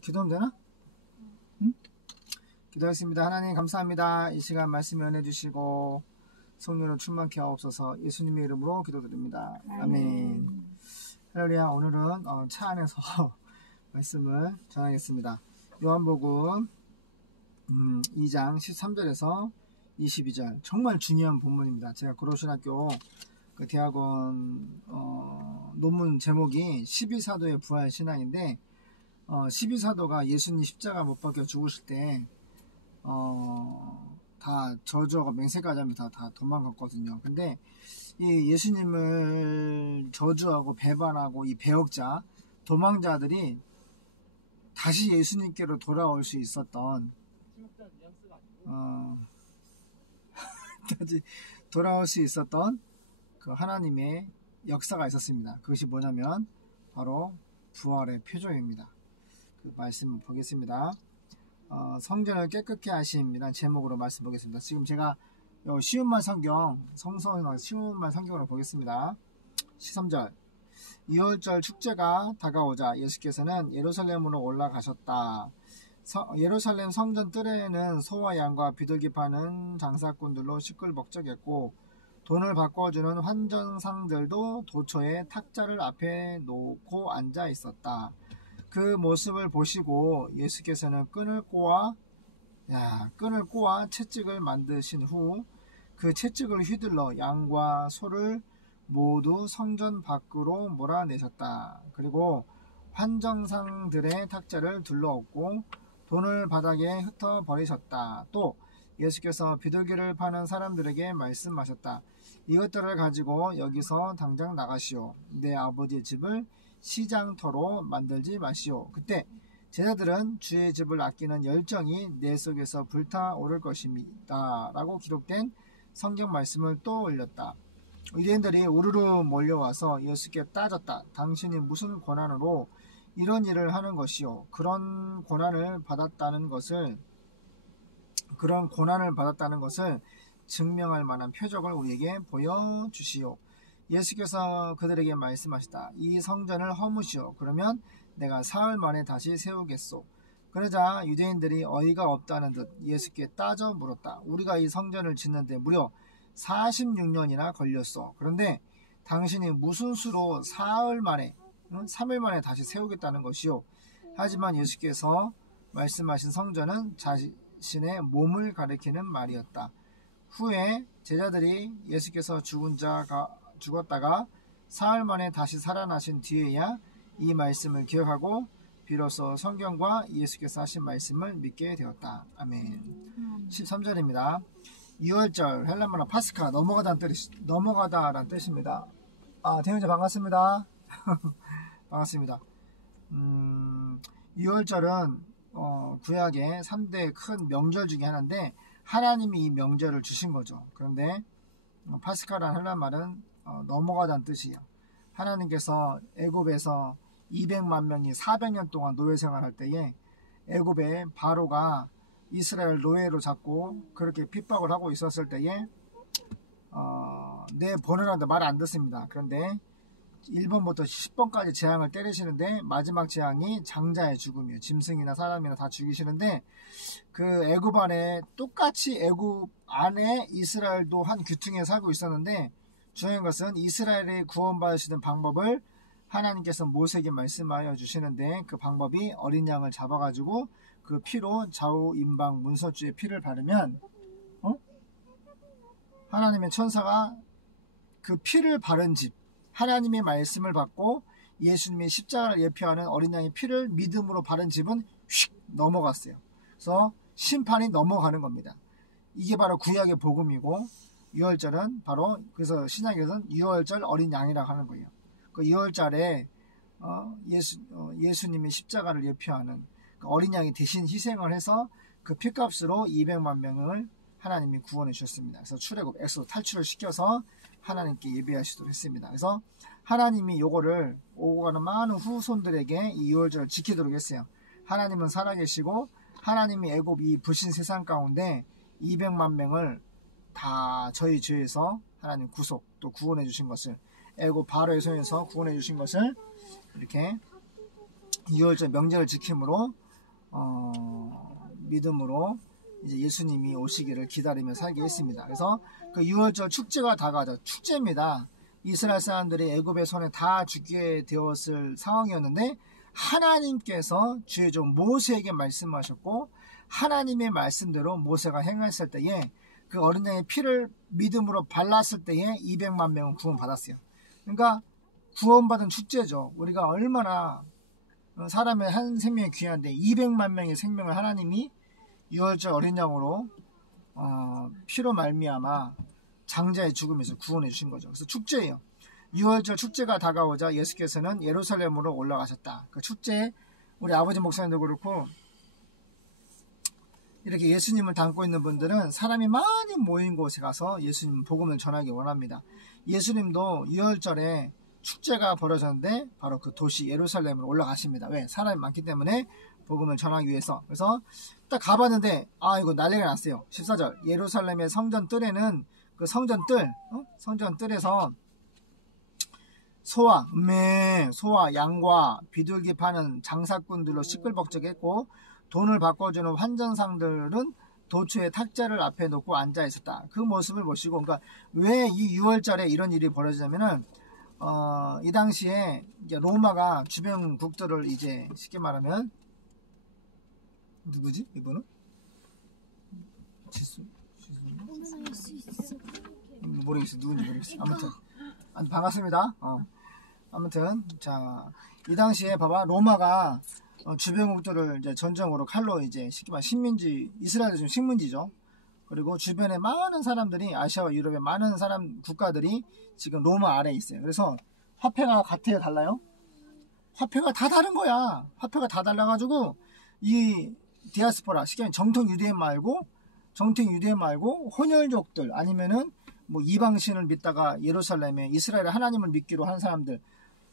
기도하면 되나? 응? 기도하겠습니다. 하나님 감사합니다. 이 시간 말씀 연해 주시고 성령으로 충만케 하옵소서. 예수님의 이름으로 기도드립니다. 아멘. 할렐루야. 오늘은 차 안에서 말씀을 전하겠습니다. 요한복음 2장 13절에서 22절 정말 중요한 본문입니다. 제가 고로신학교 그 대학원 논문 제목이 12사도의 부활 신앙인데 12사도가 예수님 십자가 못 박혀 죽으실 때 다 저주하고 맹세까지하면서 다 도망갔거든요. 근데 이 예수님을 저주하고 배반하고 이 배역자 도망자들이 다시 예수님께로 돌아올 수 있었던 다시 돌아올 수 있었던 그 하나님의 역사가 있었습니다. 그것이 뭐냐면 바로 부활의 표적입니다. 그 말씀 보겠습니다. 성전을 깨끗게 하심이란 제목으로 말씀 보겠습니다. 지금 제가 쉬운말 성경 성서나 쉬운말 성경으로 보겠습니다. 13절 유월절 축제가 다가오자 예수께서는 예루살렘으로 올라가셨다. 예루살렘 성전 뜰에는 소와 양과 비둘기 파는 장사꾼들로 시끌벅적했고 돈을 바꿔주는 환전상들도 도처에 탁자를 앞에 놓고 앉아 있었다. 그 모습을 보시고 예수께서는 끈을 꼬아 채찍을 만드신 후 그 채찍을 휘둘러 양과 소를 모두 성전 밖으로 몰아내셨다. 그리고 환전상들의 탁자를 둘러엎고 돈을 바닥에 흩어 버리셨다. 또 예수께서 비둘기를 파는 사람들에게 말씀하셨다. 이것들을 가지고 여기서 당장 나가시오. 내 아버지의 집을 시장터로 만들지 마시오. 그때 제자들은 주의 집을 아끼는 열정이 내 속에서 불타오를 것입니다. 라고 기록된 성경 말씀을 또 올렸다. 유대인들이 우르르 몰려와서 예수께 따졌다. 당신이 무슨 권한으로 이런 일을 하는 것이요? 그런 고난을 받았다는 것을 증명할 만한 표적을 우리에게 보여주시오. 예수께서 그들에게 말씀하시다. 이 성전을 허무시오. 그러면 내가 사흘 만에 다시 세우겠소. 그러자 유대인들이 어이가 없다는 듯 예수께 따져 물었다. 우리가 이 성전을 짓는데 무려 46년이나 걸렸소. 그런데 당신이 무슨 수로 사흘 만에 3일 만에 다시 세우겠다는 것이요. 하지만 예수께서 말씀하신 성전은 자신의 몸을 가리키는 말이었다. 후에 제자들이 예수께서 죽었다가 사흘 만에 다시 살아나신 뒤에야 이 말씀을 기억하고 비로소 성경과 예수께서 하신 말씀을 믿게 되었다. 아멘. 13절입니다. 유월절 헬라말로 파스카 넘어가다라는 뜻입니다. 대현자 반갑습니다. 반갑습니다. 유월절은 구약의 3대 큰 명절 중에 하나인데 하나님이 이 명절을 주신 거죠. 그런데 파스카라는 헬라말은 넘어가다는 뜻이에요. 하나님께서 애굽에서 200만 명이 400년 동안 노예 생활할 때에 애굽의 바로가 이스라엘 노예로 잡고 그렇게 핍박을 하고 있었을 때에 내 보내라는데 말 안 듣습니다. 그런데 1번부터 10번까지 재앙을 때리시는데 마지막 재앙이 장자의 죽음이에요. 짐승이나 사람이나 다 죽이시는데 그 애굽 안에 똑같이 애굽 안에 이스라엘도 한 귀퉁이에 살고 있었는데 중요한 것은 이스라엘이 구원받으시는 방법을 하나님께서 모세에게 말씀하여 주시는데 그 방법이 어린 양을 잡아가지고 그 피로 좌우 임방 문서주의 피를 바르면 하나님의 천사가 그 피를 바른 집 하나님의 말씀을 받고 예수님의 십자가를 예표하는 어린 양의 피를 믿음으로 바른 집은 휙 넘어갔어요. 그래서 심판이 넘어가는 겁니다. 이게 바로 구약의 복음이고 유월절은 바로 그래서 신약에서는 유월절 어린 양이라고 하는 거예요. 그 유월절에 예수님의 십자가를 예표하는 그 어린 양이 대신 희생을 해서 그 피값으로 200만 명을 하나님이 구원해 주셨습니다. 그래서 출애굽 엑소도 탈출을 시켜서 하나님께 예배하시도록 했습니다. 그래서 하나님이 요거를 오고 가는 많은 후손들에게 이 유월절을 지키도록 했어요. 하나님은 살아계시고 하나님이 애굽 이 불신 세상 가운데 200만 명을 다 저희 죄에서 하나님 구속 또 구원해 주신 것을 애굽 바로의 손에서 구원해 주신 것을 이렇게 유월절 명절을 지킴으로 믿음으로 이제 예수님이 오시기를 기다리며 살게 했습니다. 그래서 그 유월절 축제가 다가오죠. 축제입니다. 이스라엘 사람들이 애굽의 손에 다 죽게 되었을 상황이었는데 하나님께서 주의 종 모세에게 말씀하셨고 하나님의 말씀대로 모세가 행했을 때에 그 어린 양의 피를 믿음으로 발랐을 때에 200만 명은 구원받았어요. 그러니까 구원받은 축제죠. 우리가 얼마나 사람의 한 생명이 귀한데 200만 명의 생명을 하나님이 유월절 어린 양으로 피로 말미암아 장자의 죽음에서 구원해 주신 거죠. 그래서 축제예요. 유월절 축제가 다가오자 예수께서는 예루살렘으로 올라가셨다. 그 축제에 우리 아버지 목사님도 그렇고 이렇게 예수님을 담고 있는 분들은 사람이 많이 모인 곳에 가서 예수님 복음을 전하기 원합니다. 예수님도 유월절에 축제가 벌어졌는데 바로 그 도시 예루살렘으로 올라가십니다. 왜? 사람이 많기 때문에 복음을 전하기 위해서. 그래서 딱 가봤는데 이거 난리가 났어요. 14절 예루살렘의 성전 뜰에는 그 성전 뜰에서 소와 양과 비둘기 파는 장사꾼들로 시끌벅적했고 돈을 바꿔주는 환전상들은 도처에 탁자를 앞에 놓고 앉아 있었다. 그 모습을 보시고, 그러니까 왜 이 6월절에 이런 일이 벌어지냐면은 이 당시에 이제 로마가 주변국들을 이제 쉽게 말하면 누구지 이분은? 모르겠어 누군지 모르겠어. 아무튼 반갑습니다. 아무튼 자 이 당시에 봐봐 로마가 주변국들을 이제 전쟁으로 칼로 이제 쉽게 말하면 식민지 이스라엘은 지금 식민지죠. 그리고 주변에 많은 사람들이 아시아와 유럽의 많은 국가들이 지금 로마 아래에 있어요. 그래서 화폐가 같아요, 달라요? 화폐가 다 다른 거야. 화폐가 다 달라가지고 이 디아스포라, 쉽게 정통 유대인 말고 혼혈족들 아니면은 뭐 이방신을 믿다가 예루살렘에 이스라엘의 하나님을 믿기로 한 사람들,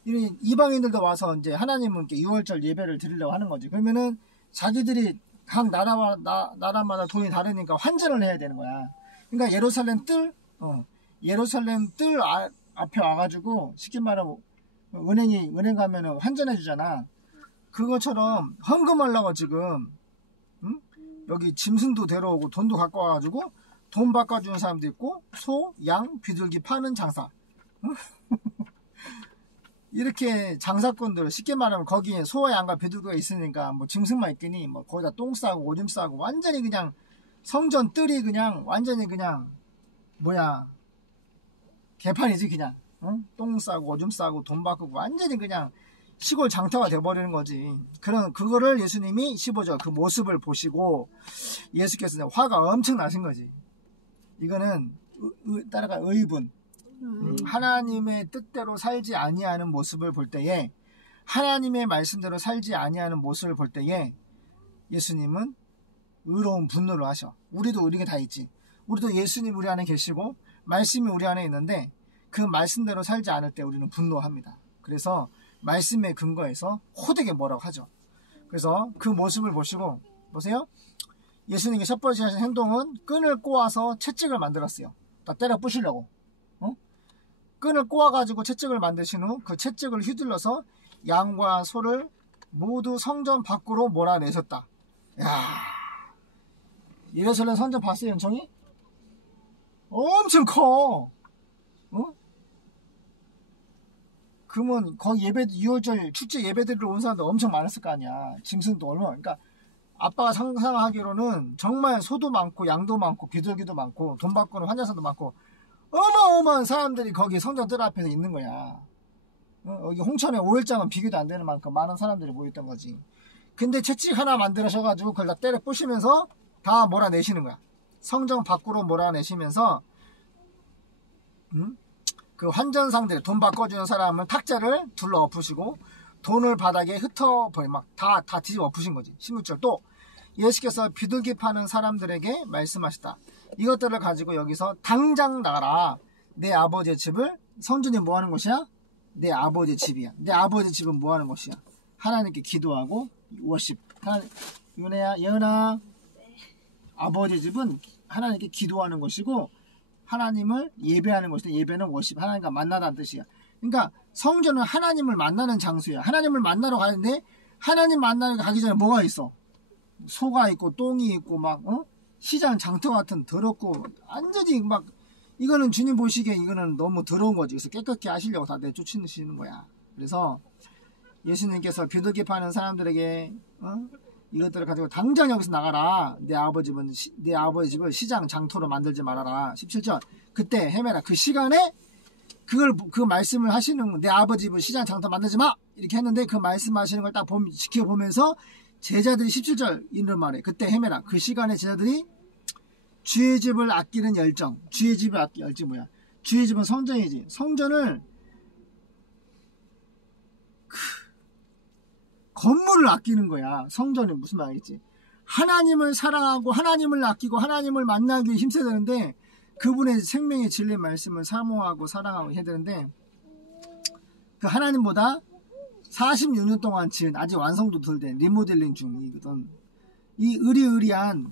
이방인들도 와서 이제 하나님께 유월절 예배를 드리려고 하는 거지. 그러면은 자기들이 각 나라마다 돈이 다르니까 환전을 해야 되는 거야. 그러니까 예루살렘 뜰 앞에 와가지고 쉽게 말하면 은행 가면은 환전해 주잖아. 그것처럼 헌금하려고 지금 여기 짐승도 데려오고 돈도 갖고 와가지고 돈 바꿔주는 사람도 있고 소, 양, 비둘기 파는 장사. 이렇게 장사꾼들 쉽게 말하면 거기에 소와 양과 비둘기가 있으니까 뭐 짐승만 있더니 뭐 거기다 똥 싸고 오줌 싸고 완전히 그냥 성전 뜰이 그냥 완전히 그냥 개판이지 그냥. 똥 싸고 오줌 싸고 돈 바꾸고 완전히 그냥 시골 장터가 돼버리는 거지. 그거를 예수님이 15절 그 모습을 보시고 예수께서는 화가 엄청 나신 거지. 이거는 따라가 의분. 하나님의 뜻대로 살지 아니하는 모습을 볼 때에 하나님의 말씀대로 살지 아니하는 모습을 볼 때에 예수님은 의로운 분노를 하셔. 우리도 이게 다 있지. 우리도 예수님 우리 안에 계시고 말씀이 우리 안에 있는데 그 말씀대로 살지 않을 때 우리는 분노합니다. 그래서 말씀에 근거해서 호되게 뭐라고 하죠. 그래서 그 모습을 보시고 보세요. 예수님의 첫 번째 하신 행동은 끈을 꼬아서 채찍을 만들었어요. 다 때려 부시려고. 끈을 꼬아가지고 채찍을 만드신 후 그 채찍을 휘둘러서 양과 소를 모두 성전 밖으로 몰아내셨다. 야, 예루살렘 성전 봤어요, 연청이? 엄청 커. 그러면 거기 유월절 축제 예배드리러 온 사람도 엄청 많았을 거 아니야. 짐승도 얼마나. 그러니까 아빠가 상상하기로는 정말 소도 많고 양도 많고 비둘기도 많고 돈 바꾸는 환자사도 많고 어마어마한 사람들이 거기 성전 뜰 앞에서 있는 거야. 여기 홍천의 5일장은 비교도 안 되는 만큼 많은 사람들이 모였던 거지. 근데 채찍 하나 만들으셔가지고 그걸 다 때려 부시면서 다 몰아내시는 거야. 성전 밖으로 몰아내시면서 그 환전상들 돈 바꿔주는 사람은 탁자를 둘러 엎으시고 돈을 바닥에 흩어버려 막 다 뒤집어 엎으신 거지. 16절 또 예수께서 비둘기 파는 사람들에게 말씀하셨다. 이것들을 가지고 여기서 당장 나가라. 내 아버지의 집을 성전이 뭐 하는 곳이야? 내 아버지의 집이야. 내 아버지의 집은 뭐 하는 곳이야? 하나님께 기도하고 워십. 예은아 아버지의 집은 하나님께 기도하는 것이고 하나님을 예배하는 것이다. 예배는 워십. 하나님과 만나다는 뜻이야. 그러니까 성전은 하나님을 만나는 장소야. 하나님을 만나러 가는데 하나님 만나러 가기 전에 뭐가 있어? 소가 있고 똥이 있고 막 시장 장터 같은 더럽고 완전히 막 이거는 주님 보시기에 이거는 너무 더러운 거지. 그래서 깨끗게 하시려고 다 내쫓으시는 거야. 그래서 예수님께서 비둘기 파는 사람들에게 이것들을 가지고 당장 여기서 나가라. 내 아버지 집을 시장 장터로 만들지 말아라. 17절. 그때 헤매라. 그 시간에 그 말씀을 하시는, 내 아버지 집을 시장 장터 만들지 마! 이렇게 했는데 그 말씀하시는 걸 딱 지켜보면서 제자들이 17절 이런 말에 그때 헤매라. 그 시간에 제자들이 주의 집을 아끼는 열정. 주의 집을 아끼는 열정이 뭐야? 주의 집은 성전이지. 성전을 건물을 아끼는 거야. 성전은 무슨 말이겠지? 하나님을 사랑하고 하나님을 아끼고 하나님을 만나기 위해 힘써야 되는데 그분의 생명의 진리의 말씀을 사모하고 사랑하고 해야 되는데 그 하나님보다 46년 동안 지은 아직 완성도 덜 된 리모델링 중이거든. 이 의리의리한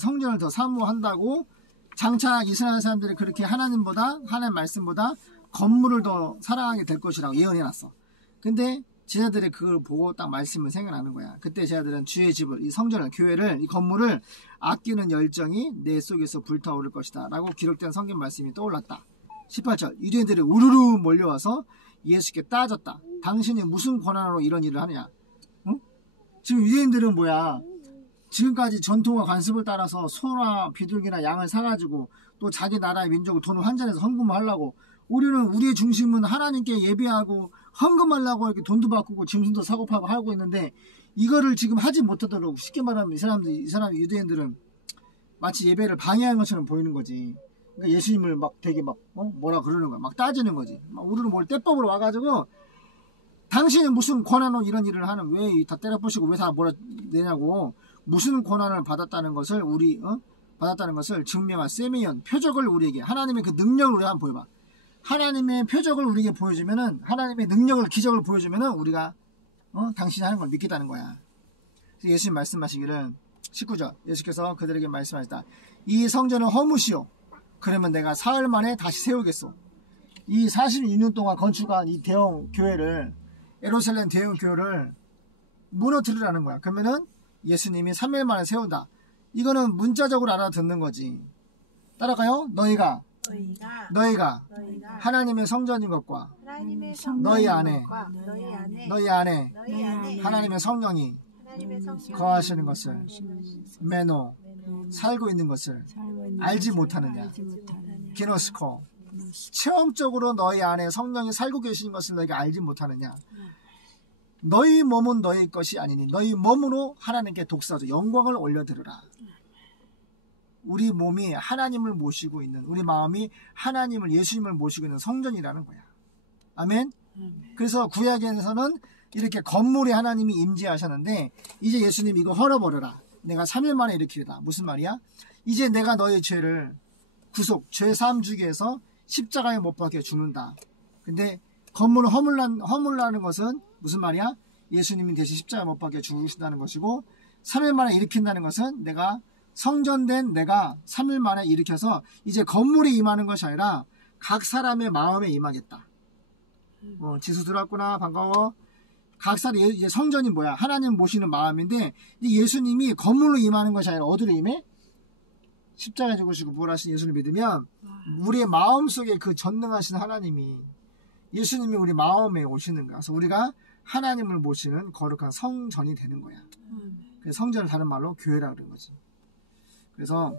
성전을 더 사모한다고 장차 이스라엘 사람들이 그렇게 하나님보다 하나님 말씀보다 건물을 더 사랑하게 될 것이라고 예언해놨어. 근데 제자들이 그걸 보고 딱 말씀을 생각나는 거야. 그때 제자들은 주의 집을, 이 성전을, 교회를, 이 건물을 아끼는 열정이 내 속에서 불타오를 것이다 라고 기록된 성경 말씀이 떠올랐다. 18절. 유대인들이 우르르 몰려와서 예수께 따졌다. 당신이 무슨 권한으로 이런 일을 하느냐? 응? 지금 유대인들은 뭐야? 지금까지 전통과 관습을 따라서 소나 비둘기나 양을 사가지고 또 자기 나라의 민족을 돈을 환전해서 헌금을 하려고, 우리는 우리의 중심은 하나님께 예배하고 헌금하려고 이렇게 돈도 바꾸고 짐승도 사고 파고 하고 있는데 이거를 지금 하지 못하도록, 쉽게 말하면 이 사람 유대인들은 마치 예배를 방해한 것처럼 보이는 거지. 그러니까 예수님을 막 되게 막 뭐라 그러는 거야. 막 따지는 거지. 막 우리는 뭘 떼법으로 와가지고 당신은 무슨 권한으로 이런 일을 하는, 왜 다 때려 부시고 왜 다 뭐라 내냐고, 무슨 권한을 받았다는 것을 받았다는 것을 증명한 세미언 표적을 우리에게, 하나님의 그 능력을 우리가 한번 보여봐. 하나님의 표적을 우리에게 보여주면은, 하나님의 능력을, 기적을 보여주면은 우리가 당신이 하는 걸 믿겠다는 거야. 예수님 말씀하시기를 19절, 예수께서 그들에게 말씀하셨다. 이 성전은 허무시오. 그러면 내가 사흘 만에 다시 세우겠소. 이 46년 동안 건축한 이 대형 교회를, 예루살렘 대형 교회를 무너뜨리라는 거야. 그러면은 예수님이 3일 만에 세운다. 이거는 문자적으로 알아듣는 거지. 따라가요. 너희가 하나님의 성전인 것과 너희 안에 하나님의 성령이 거하시는 것을, 메노, 살고 있는 것을 알지 못하느냐. 기노스코, 체험적으로 너희 안에 성령이 살고 계시는 것을 너희가 알지 못하느냐. 너희 몸은 너희 것이 아니니 너희 몸으로 하나님께 독사하죠. 영광을 올려드리라. 우리 몸이 하나님을 모시고 있는, 우리 마음이 하나님을, 예수님을 모시고 있는 성전이라는 거야. 아멘. 그래서 구약에서는 이렇게 건물에 하나님이 임재하셨는데 이제 예수님 이거 헐어버려라. 내가 3일 만에 일으키리라. 무슨 말이야? 이제 내가 너의 죄를 죄 사함 주기 위해서 십자가에 못 박혀 죽는다. 근데 건물을 허물라는 것은 무슨 말이야? 예수님이 대신 십자가에 못 박혀 죽으신다는 것이고, 3일 만에 일으킨다는 것은 내가 성전된 내가 3일 만에 일으켜서 이제 건물에 임하는 것이 아니라 각 사람의 마음에 임하겠다. 지수 들어왔구나. 반가워. 각 사람, 이제 성전이 뭐야? 하나님 모시는 마음인데 예수님이 건물로 임하는 것이 아니라 어디로 임해? 십자가에 죽으시고 부활하신 예수를 믿으면 우리의 마음속에 그 전능하신 하나님이, 예수님이 우리 마음에 오시는 거야. 그래서 우리가 하나님을 모시는 거룩한 성전이 되는 거야. 그래서 성전을 다른 말로 교회라고 그러는 거지. 그래서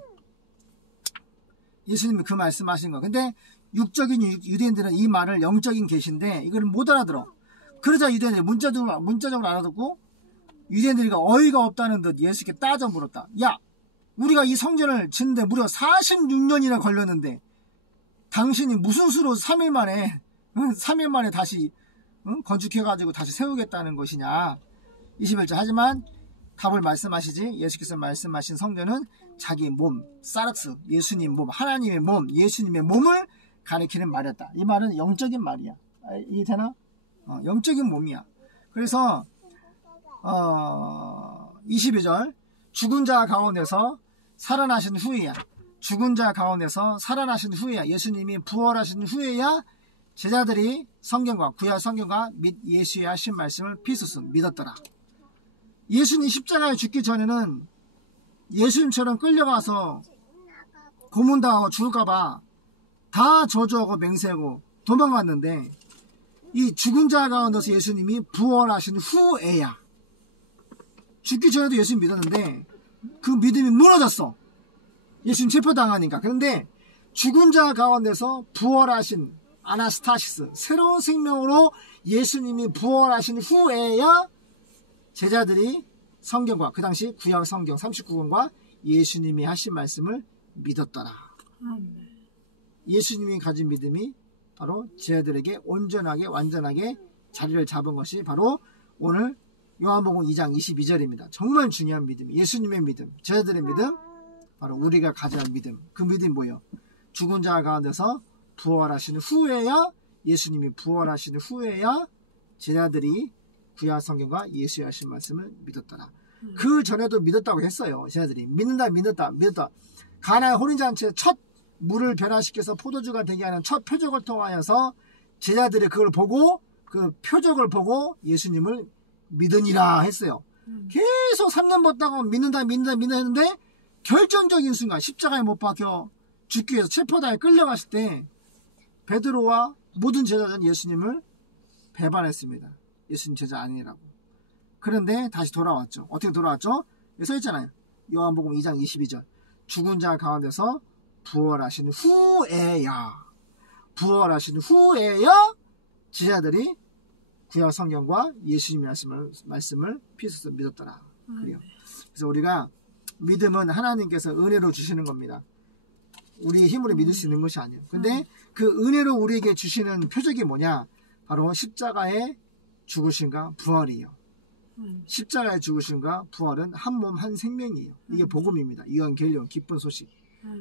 예수님이 그 말씀하신 거야. 근데 육적인 유대인들은 이 말을 영적인 계시인데 이걸 못 알아들어. 그러자 유대인들이 문자적으로 알아듣고, 유대인들이 어이가 없다는 듯 예수께 따져 물었다. 야, 우리가 이 성전을 짓는데 무려 46년이나 걸렸는데 당신이 무슨 수로 3일 만에 다시 건축해가지고 다시 세우겠다는 것이냐. 21절. 하지만 답을 말씀하시지. 예수께서 말씀하신 성전은 자기 몸, 사락스, 예수님 몸, 하나님의 몸, 예수님의 몸을 가리키는 말이었다. 이 말은 영적인 말이야. 이해되나? 영적인 몸이야. 그래서 22절. 죽은 자 가운데서 살아나신 후에야, 죽은 자 가운데서 살아나신 후에야, 예수님이 부활하신 후에야 제자들이 성경과 구약 성경과 및 예수의 하신 말씀을 피수순 믿었더라. 예수님 십자가에 죽기 전에는 예수님처럼 끌려가서 고문당하고 죽을까봐 다 저주하고 맹세하고 도망갔는데, 이 죽은 자 가운데서 예수님이 부활하신 후에야, 죽기 전에도 예수님 믿었는데 그 믿음이 무너졌어. 예수님 체포당하니까. 그런데 죽은 자 가운데서 부활하신 아나스타시스, 새로운 생명으로 예수님이 부활하신 후에야 제자들이 성경과, 그 당시 구약 성경 39권과 예수님이 하신 말씀을 믿었더라. 예수님이 가진 믿음이 바로 제자들에게 온전하게 완전하게 자리를 잡은 것이 바로 오늘 요한복음 2장 22절입니다. 정말 중요한 믿음, 예수님의 믿음, 제자들의 믿음, 바로 우리가 가져야 할 믿음. 그 믿음이 뭐예요? 죽은 자 가운데서 부활하신 후에야, 예수님이 부활하신 후에야 제자들이 구약 성경과 예수의 하신 말씀을 믿었더라. 그 전에도 믿었다고 했어요. 제자들이 믿는다. 가나의 혼인잔치에 첫 물을 변화시켜서 포도주가 되게 하는 첫 표적을 통하여서 제자들이 그걸 보고, 그 표적을 보고 예수님을 믿으니라 했어요. 계속 3년 버다고 믿는다 했는데, 결정적인 순간 십자가에 못 박혀 죽기 위해서 체포당에 끌려갔을 때 베드로와 모든 제자들은 예수님을 배반했습니다. 예수님 제자 아니라고. 그런데 다시 돌아왔죠. 어떻게 돌아왔죠? 여기 써있잖아요. 요한복음 2장 22절. 죽은 자 가운데서 부활하신 후에야 제자들이 구약 성경과 예수님의 말씀을 피스서 믿었더라. 그래요. 그래서 우리가 믿음은 하나님께서 은혜로 주시는 겁니다. 우리 힘으로 믿을 수 있는 것이 아니에요. 근데 그 은혜로 우리에게 주시는 표적이 뭐냐? 바로 십자가의 죽으심과 부활이에요. 십자가의 죽으심과 부활은 한 몸 한 생명이에요. 이게 복음입니다. 이완겔리온, 기쁜 소식.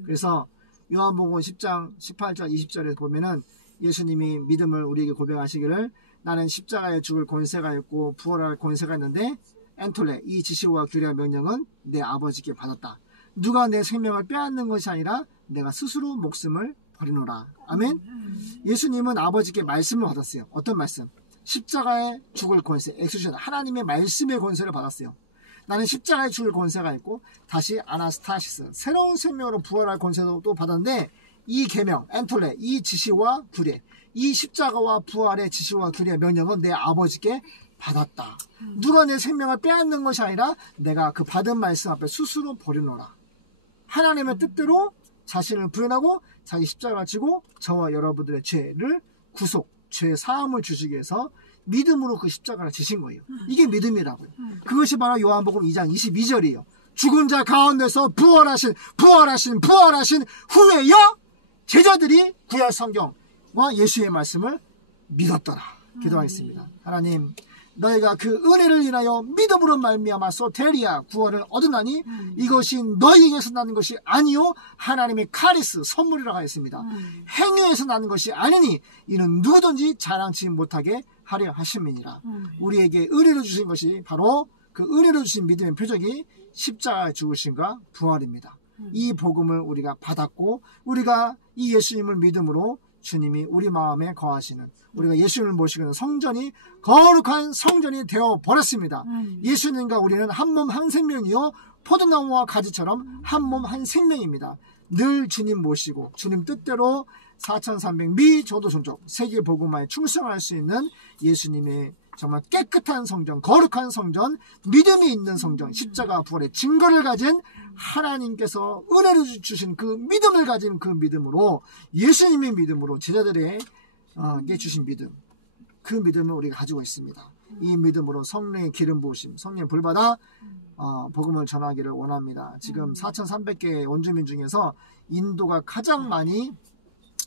그래서 요한복음 10장 18절 20절에 보면은 예수님이 믿음을 우리에게 고백하시기를, 나는 십자가에 죽을 권세가 있고 부활할 권세가 있는데 엔톨레, 이 지시와 규례와 명령은 내 아버지께 받았다. 누가 내 생명을 빼앗는 것이 아니라 내가 스스로 목숨을 버리노라. 아멘. 예수님은 아버지께 말씀을 받았어요. 어떤 말씀? 십자가에 죽을 권세, 엑스션, 하나님의 말씀의 권세를 받았어요. 나는 십자가에 죽을 권세가 있고 다시 아나스타시스, 새로운 생명으로 부활할 권세도 또 받았는데, 이 계명, 엔톨레, 이 지시와 규례, 이 십자가와 부활의 지시와 규례 명령은 내 아버지께 받았다. 누가 내 생명을 빼앗는 것이 아니라 내가 그 받은 말씀 앞에 스스로 버리노라. 하나님의 뜻대로 자신을 부인하고 자기 십자가를 지고 저와 여러분들의 죄를 구속, 죄 사함을 주시기 위해서 믿음으로 그 십자가를 지신 거예요. 이게 믿음이라고요. 그것이 바로 요한복음 2장 22절이에요. 죽은 자 가운데서 부활하신 후에야 제자들이 구약 성경과 예수의 말씀을 믿었더라. 기도하겠습니다. 하나님, 너희가 그 은혜를 인하여 믿음으로 말미암아 소테리아 구원을 얻으나니 이것이 너희에게서 나는 것이 아니요 하나님의 카리스 선물이라고 하였습니다. 행위에서 나는 것이 아니니 이는 누구든지 자랑치 못하게 하려 하심이니라. 우리에게 은혜로 주신 것이 바로 그 은혜로 주신 믿음의 표적이 십자가의 죽으심과 부활입니다. 이 복음을 우리가 받았고, 우리가 이 예수님을 믿음으로 주님이 우리 마음에 거하시는, 우리가 예수님을 모시는 성전이 거룩한 성전이 되어 버렸습니다. 예수님과 우리는 한 몸 한 생명이요 포도나무와 가지처럼 한 몸 한 생명입니다. 늘 주님 모시고 주님 뜻대로 4300미 저도 종족 세계 복음화에 충성할 수 있는 예수님의 정말 깨끗한 성전, 거룩한 성전, 믿음이 있는 성전, 십자가 부활의 증거를 가진 하나님께서 은혜를 주신 그 믿음을 가진 그 믿음으로, 예수님의 믿음으로 제자들에게 주신 믿음, 그 믿음을 우리가 가지고 있습니다. 이 믿음으로 성령의 기름 부으심, 성령 불받아 복음을 전하기를 원합니다. 지금 4,300개의 원주민 중에서 인도가 가장 많이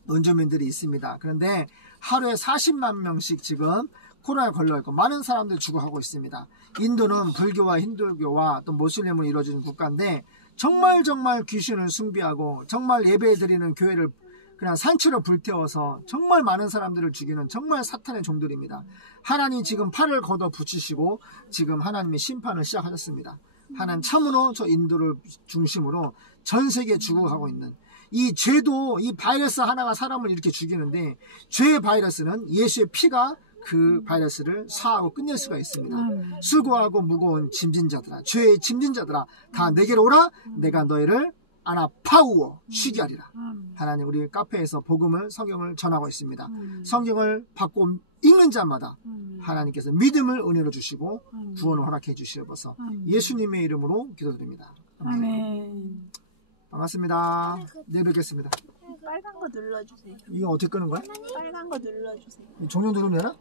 원주민들이 있습니다. 그런데 하루에 40만 명씩 지금 코로나에 걸려있고 많은 사람들이 죽어가고 있습니다. 인도는 불교와 힌두교와 또 모슬림으로 이루어진 국가인데 정말 귀신을 숭배하고 정말 예배드리는 교회를 그냥 산채로 불태워서 정말 많은 사람들을 죽이는 정말 사탄의 종들입니다. 하나님 지금 팔을 걷어 붙이시고 지금 하나님의 심판을 시작하셨습니다. 하나님 참으로 저 인도를 중심으로 전 세계에 죽어가고 있는 이 죄도, 이 바이러스 하나가 사람을 이렇게 죽이는데, 죄의 바이러스는 예수의 피가 그 바이러스를 사하고 끝낼 수가 있습니다. 수고하고 무거운 짐진 자들아, 죄의 짐진 자들아, 다 내게로 오라. 내가 너희를 아나파우어 쉬게 하리라. 하나님, 우리 카페에서 복음을, 성경을 전하고 있습니다. 성경을 받고 읽는 자마다 하나님께서 믿음을 은혜로 주시고 구원을 허락해 주시옵소서. 예수님의 이름으로 기도드립니다. 아멘. 반갑습니다. 내일 뵙겠습니다. 빨간 거 눌러주세요. 이거 어떻게 끄는 거야? 빨간 거 눌러주세요. 종료 누르면 되나?